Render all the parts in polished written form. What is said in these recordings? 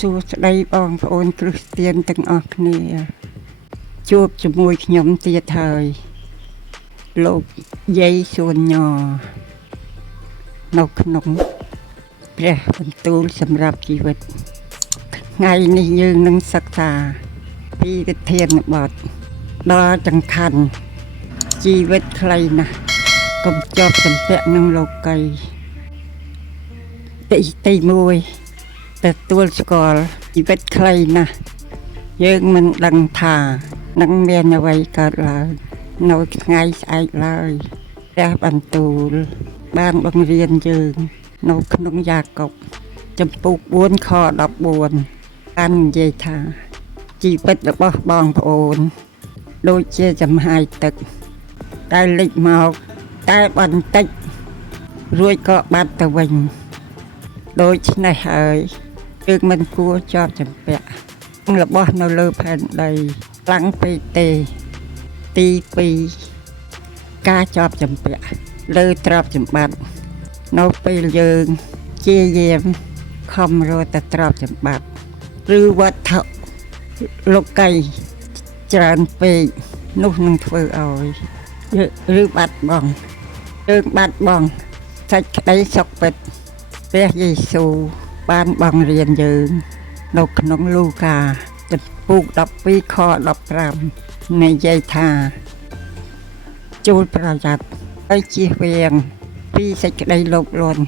សួស្តីបងប្អូនគ្រីស្ទានទាំងអស់គ្នាជួបជាមួយខ្ញុំទៀតហើយលោកយាយសួនញនៅក្នុងព្រះបន្ទូលសម្រាប់ជីវិតថ្ងៃនេះយើងនឹងសិក្សាពីវិធានបទដ៏សំខាន់ជីវិតខ្លីណាស់កុំជាប់ជំពាក់នឹងលោកីទី1ទទួលស្គាល់ជីវិតខ្លីណាស់យើងមិនដឹងថានឹងមានអ្វីកើតឡើងនៅថ្ងៃស្អែកឡើយព្រះបន្ទូលបានបង្រៀនយើងនៅក្នុងយ៉ាកុបចំពុក4ខ14បាននិយាយថាជីវិតរបស់បងប្អូនដូចជាចំហាយទឹកដែលលិចមកតែបន្តិចរួចក៏បាត់ទៅវិញដូច្នេះហើយយើងមិនគួរជាប់ជំពាក់របស់នៅលើផែនដីខ្លាំងពេកទេទី2ការជាប់ជំពាក់លើទ្រព្យសម្បត្តិនៅពេលយើងជាយាមខំរកតែទ្រព្យសម្បត្តិឬវត្ថុលោកីច្រើនពេកនោះនឹងធ្វើឲ្យឬបាត់បង់យើងបាត់បង់សេចក្តីសុខពិតព្រះយេស៊ូវបានបង្រៀនយើងនៅក្នុងលូកាចំពុក12ខ15និយាយថាជួលប្រយ័ត្នឲ្យជៀសវាងពីសេចក្តីលោភលន់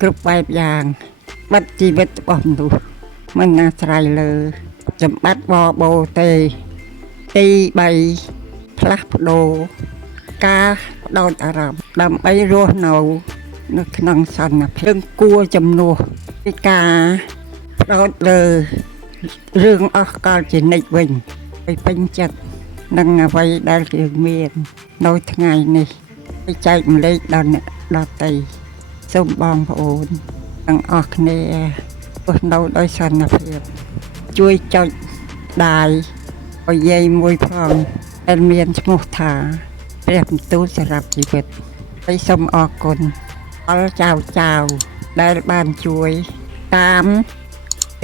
គ្រប់បែបយ៉ាងបាត់ជីវិតរបស់មនុស្សមិនអាស្រ័យលើសម្បត្តិបបោទេទី3ផ្លាស់ប្ដូរការបដោតអារម្មណ៍ដើម្បីរស់នៅក្នុងសន្តិភាពគួរចំនួនពីការផ្ដោតលើរឿងអស់កលជានិច្ចវិញឲ្យពេញចិត្តនឹងអ្វីដែលយើងមាននៅថ្ងៃនេះឲ្យចែកម្លែកដល់អ្នកដទៃសូមបងប្អូនទាំងអស់គ្នារស់នៅដោយសន្តិភាពជួយចុចដាយឲ្យយាយមួយផងដែលមានឈ្មោះថាព្រះបន្ទូលសម្រាប់ជីវិតហើយសូមអរគុណអល់ចៅដែលបានជួយតាម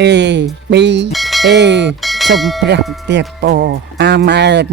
A B A សូមព្រះប្រទានពរអាមែន